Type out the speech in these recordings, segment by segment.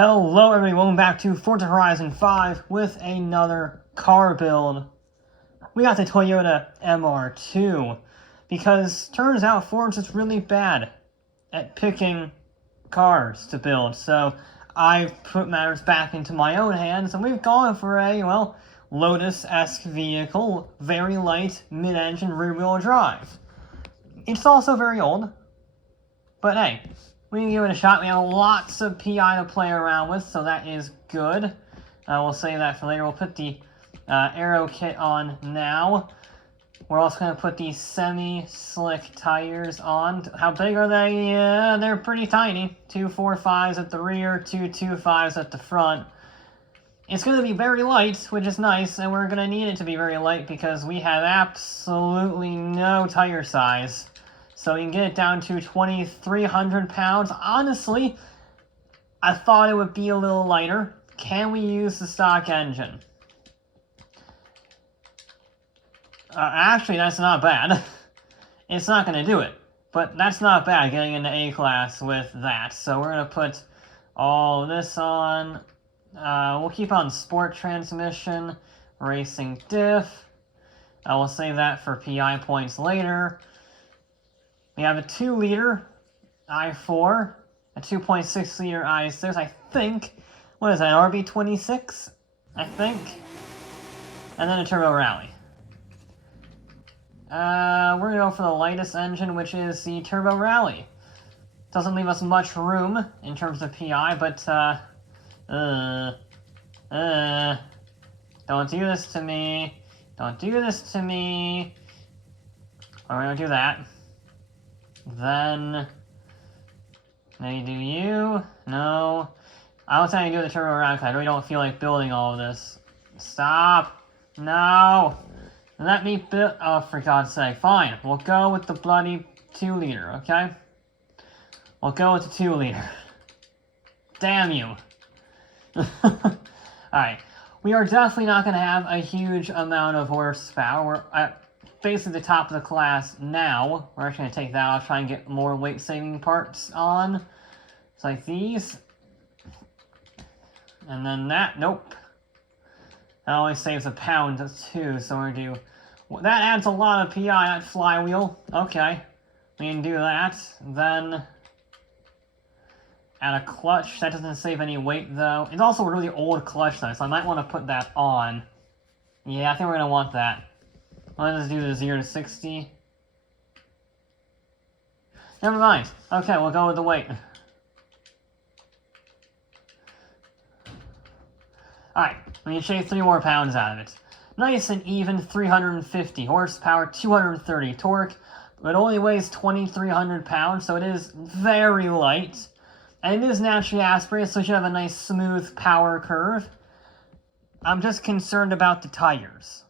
Hello everybody, welcome back to Forza Horizon 5 with another car build. We got the Toyota MR2 because turns out Forza's really bad at picking cars to build. So I've put matters back into my own hands and we've gone for a, well, Lotus-esque vehicle, very light, mid-engine, rear-wheel drive. It's also very old, but hey, we can give it a shot. We have lots of PI to play around with, so that is good. We'll save that for later. We'll put the aero kit on now. We're also going to put these semi-slick tires on. How big are they? Yeah, they're pretty tiny. 2 4.5s at the rear, 2 2.5s at the front. It's going to be very light, which is nice, and we're going to need it to be very light because we have absolutely no tire size. So you can get it down to 2,300 pounds. Honestly, I thought it would be a little lighter. Can we use the stock engine? Actually, that's not bad. It's not going to do it. But that's not bad, getting into A-class with that. So we're going to put all this on. We'll keep on sport transmission, racing diff. We'll save that for PI points later. We have a 2-liter i4, a 2.6-liter i6, I think. What is that, RB26? I think. And then a turbo rally. We're going to go for the lightest engine, which is the turbo rally. Doesn't leave us much room in terms of PI, but, don't do this to me. Don't do this to me. We're going to do that. Then, maybe do you? No. I was trying to do the turbo around because I really don't feel like building all of this. Stop! No! Let me build. Oh, for God's sake. Fine. We'll go with the bloody 2-liter, okay? We'll go with the 2-liter. Damn you. Alright. We are definitely not going to have a huge amount of horsepower. We're at basically the top of the class now. We're actually going to take that off, try and get more weight-saving parts on. It's like these. And then that, nope. That only saves a pound too, so we're going to do... Well, that adds a lot of PI, that flywheel. Okay. We can do that. Then... add a clutch. That doesn't save any weight, though. It's also a really old clutch, though, so I might want to put that on. Yeah, I think we're going to want that. Let's do the 0 to 60. Never mind. Okay, we'll go with the weight. Alright, we can shave 3 more pounds out of it. Nice and even, 350 horsepower, 230 torque. It only weighs 2,300 pounds, so it is very light. And it is naturally aspirated, so it should have a nice smooth power curve. I'm just concerned about the tires.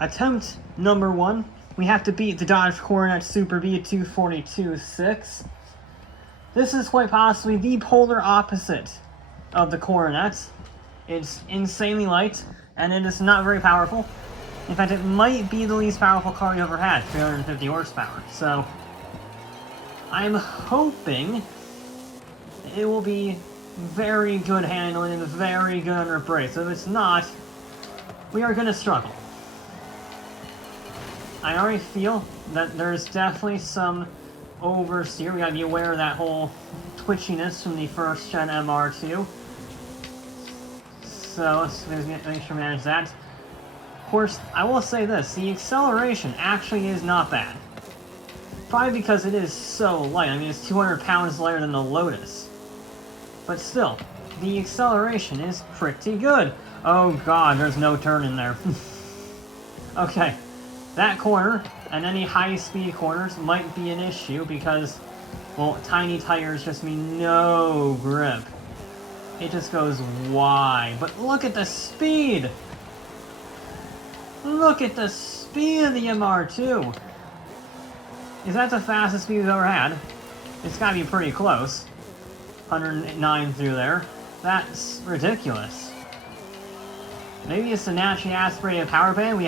Attempt number 1. We have to beat the Dodge Coronet Super B 242.6. This is quite possibly the polar opposite of the Coronet. It's insanely light, and it is not very powerful. In fact, it might be the least powerful car you ever had, 350 horsepower. So, I'm hoping it will be very good handling and very good under brakes. So if it's not, we are going to struggle. I already feel that there's definitely some oversteer. We gotta be aware of that whole twitchiness from the first gen MR2. So let's make sure we manage that. Of course, I will say this, the acceleration actually is not bad. Probably because it is so light. I mean, it's 200 pounds lighter than the Lotus. But still, the acceleration is pretty good. Oh god, there's no turn in there. Okay. That corner, and any high-speed corners, might be an issue because, well, tiny tires just mean no grip. It just goes wide. But look at the speed! Look at the speed of the MR2! Is that the fastest speed we've ever had? It's gotta be pretty close. 109 through there. That's ridiculous. Maybe it's the naturally aspirated power band.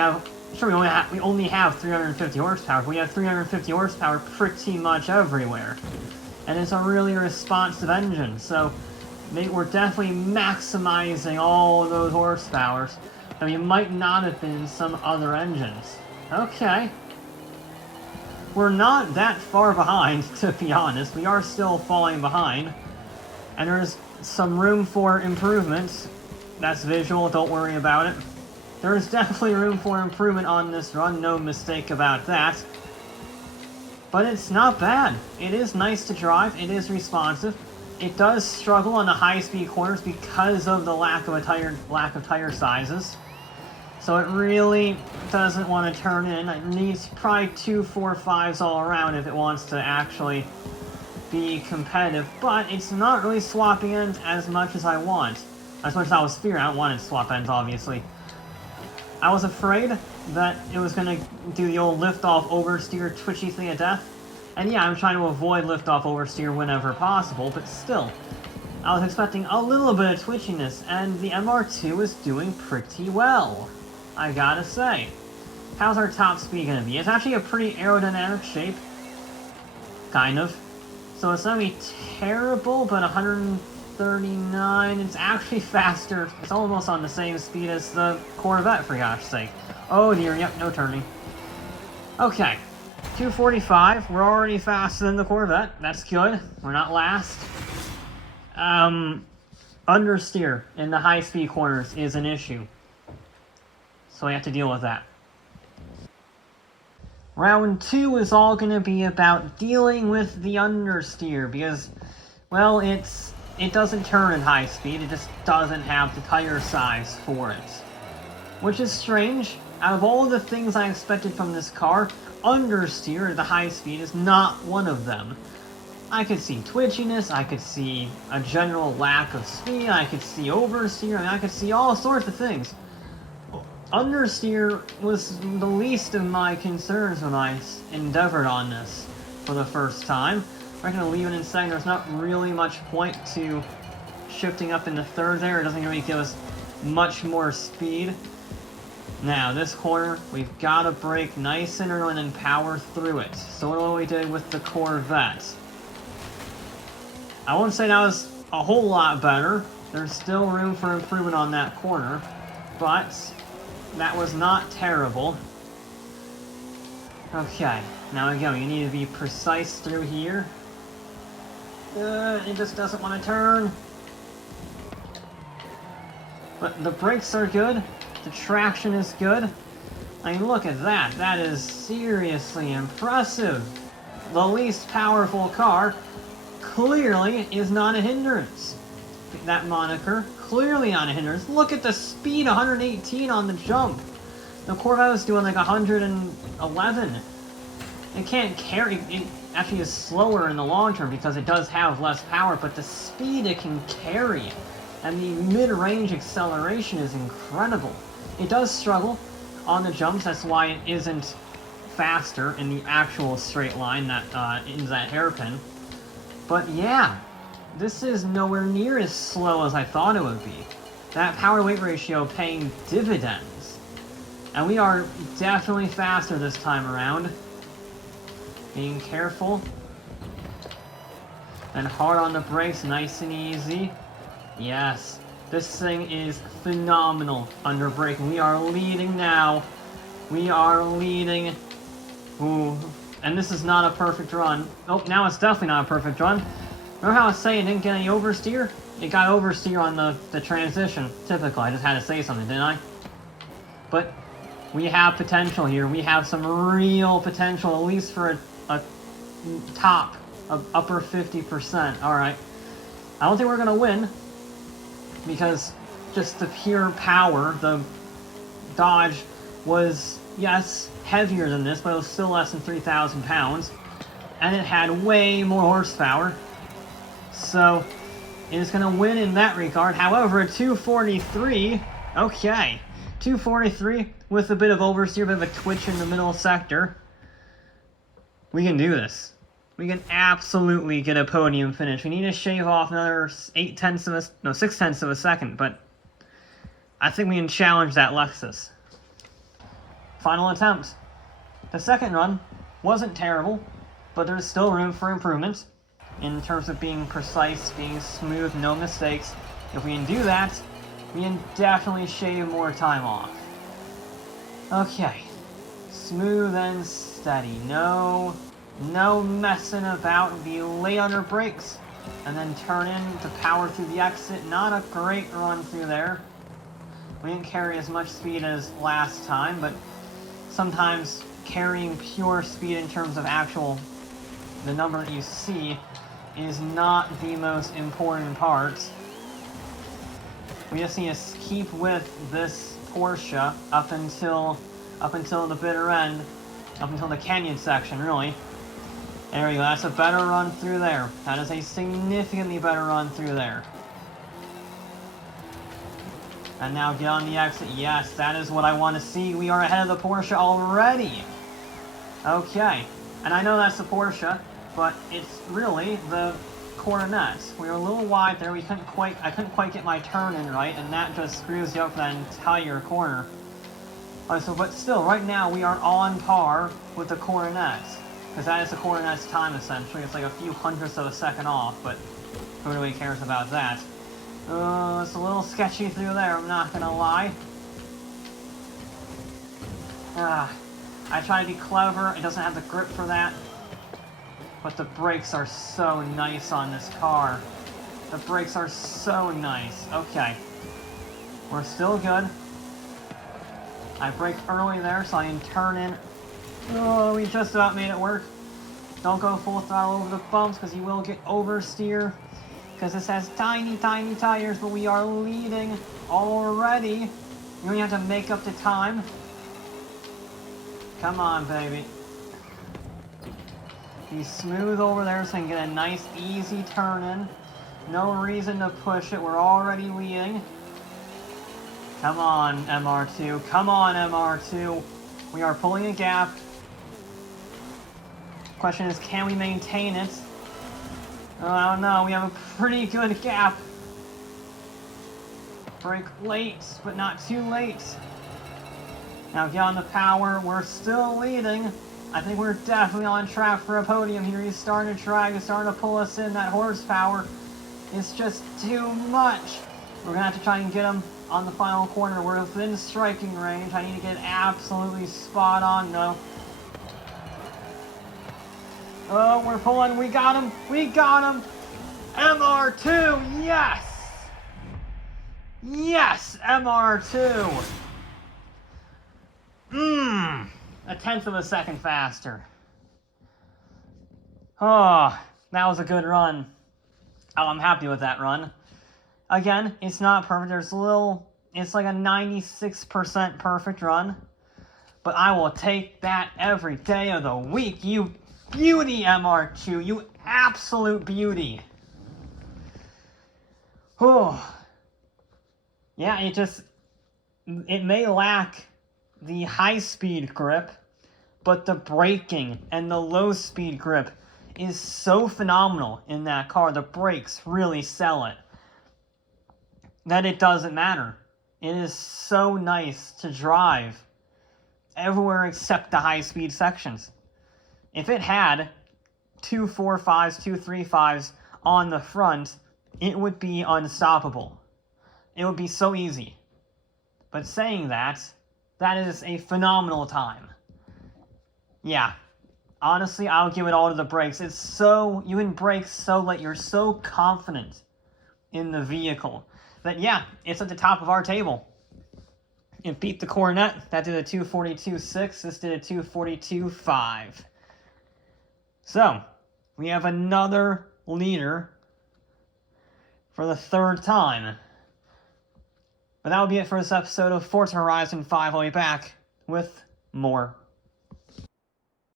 Sure, we only have 350 horsepower, but we have 350 horsepower pretty much everywhere. and it's a really responsive engine, so we're definitely maximizing all of those horsepowers that we might not have been in some other engines. Okay. We're not that far behind, to be honest. We are still falling behind, and there's some room for improvements. That's visual, don't worry about it. There is definitely room for improvement on this run, no mistake about that. But it's not bad. It is nice to drive, it is responsive. It does struggle on the high-speed corners because of the lack of tire sizes. So it really doesn't want to turn in. It needs probably 2 4.5s all around if it wants to actually be competitive. But it's not really swapping ends as much as I want. As much as I was fearing. I don't want it to swap ends, obviously. I was afraid that it was going to do the old lift-off oversteer twitchy thing of death. And yeah, I'm trying to avoid lift-off oversteer whenever possible, but still. I was expecting a little bit of twitchiness, and the MR2 is doing pretty well, I gotta say. How's our top speed gonna be? It's actually a pretty aerodynamic shape. Kind of. So it's not gonna be terrible, but 139, it's actually faster. It's almost on the same speed as the Corvette, for gosh sake. Oh dear, yep, no turning. Okay. 245, we're already faster than the Corvette. That's good. We're not last. Understeer in the high-speed corners is an issue. So we have to deal with that. Round 2 is all going to be about dealing with the understeer because, well, it doesn't turn at high speed. It just doesn't have the tire size for it. Which is strange. Out of all the things I expected from this car, understeer at the high speed is not one of them. I could see twitchiness, I could see a general lack of speed, I could see oversteer, I could see all sorts of things. Understeer was the least of my concerns when I endeavored on this for the first time. We're going to leave it in second. There's not really much point to shifting up into third there. It doesn't really give us much more speed. Now, this corner, we've got to brake nice and early and then power through it. Sort of what we did with the Corvette. I won't say that was a whole lot better. There's still room for improvement on that corner, but that was not terrible. Okay, now again, you need to be precise through here. It just doesn't want to turn. But the brakes are good. The traction is good. I mean, look at that. That is seriously impressive. The least powerful car clearly is not a hindrance. That moniker, clearly not a hindrance. Look at the speed, 118 on the jump. The Corvette was doing like 111. It can't carry, it actually is slower in the long term because it does have less power, but the speed it can carry and the mid-range acceleration is incredible. It does struggle on the jumps, that's why it isn't faster in the actual straight line that in that hairpin. But yeah, this is nowhere near as slow as I thought it would be. That power-weight ratio paying dividends. And we are definitely faster this time around. Being careful. And hard on the brakes, nice and easy. Yes, this thing is phenomenal under braking. We are leading now. We are leading. Ooh. And this is not a perfect run. Oh, now it's definitely not a perfect run. Remember how I was saying it didn't get any oversteer? It got oversteer on the transition. Typical, I just had to say something, didn't I? But we have potential here. We have some real potential, at least for a top of upper 50%. Alright. I don't think we're going to win. Because just the pure power, the Dodge was, yes, heavier than this, but it was still less than 3,000 pounds. And it had way more horsepower. So, it is going to win in that regard. However, a 243, okay. 243 with a bit of oversteer, a bit of a twitch in the middle sector. We can do this. We can absolutely get a podium finish. We need to shave off another 6/10 of a second, but I think we can challenge that Lexus. Final attempt. The second run wasn't terrible, but there's still room for improvement. in terms of being precise, being smooth, no mistakes. If we can do that, we can definitely shave more time off. Okay. Smooth and steady. No messing about. Be late on our brakes. And then turn in to power through the exit. Not a great run through there. We didn't carry as much speed as last time, but sometimes carrying pure speed in terms of the number that you see is not the most important part. We just need to keep with this Porsche up until the bitter end, up until the canyon section, really. There we go, that's a better run through there. That is a significantly better run through there. And now get on the exit. Yes, that is what I want to see. We are ahead of the Porsche already. Okay, and I know that's the Porsche, but it's really the Coronet. We were a little wide there. I couldn't quite get my turn in right, and that just screws you up for that entire corner. But still, right now we are on par with the Coronet, because that is the Coronet's time essentially. It's like a few hundredths of a second off, but who really cares about that? It's a little sketchy through there, I'm not gonna lie. I try to be clever, it doesn't have the grip for that. But the brakes are so nice on this car. The brakes are so nice. Okay. We're still good. I braked early there, so I can turn in. Oh, we just about made it work. Don't go full throttle over the bumps, because you will get oversteer. Because this has tiny, tiny tires, but we are leading already. You only have to make up the time. Come on, baby. Be smooth over there so I can get a nice, easy turn in. No reason to push it. We're already leading. Come on, MR2. Come on, MR2. We are pulling a gap. Question is, can we maintain it? Oh, I don't know. We have a pretty good gap. Brake late, but not too late. Now get on the power. We're still leading. I think we're definitely on track for a podium here. He's starting to drag. He's starting to pull us in. That horsepower is just too much. We're going to have to try and get him on the final corner. We're within striking range. I need to get it absolutely spot on. No. Oh, we're pulling. We got him. We got him. MR2. Yes. Yes, MR2. A tenth of a second faster. Oh, that was a good run. Oh, I'm happy with that run. Again, it's not perfect. It's like a 96% perfect run. But I will take that every day of the week. You beauty, MR2. You absolute beauty. Oh. Yeah, it may lack the high-speed grip, but the braking and the low-speed grip is so phenomenal in that car. The brakes really sell it. That it doesn't matter. It is so nice to drive everywhere except the high-speed sections. If it had 2.45s, 2.35s on the front, it would be unstoppable. It would be so easy. But saying that, that is a phenomenal time. Yeah. Honestly, I'll give it all to the brakes. It's so, you can brake so late. You're so confident in the vehicle that, yeah, it's at the top of our table. It beat the Coronet. That did a 242.6. This did a 242.5. So, we have another leader for the third time. But that will be it for this episode of Forza Horizon 5. I'll be back with more.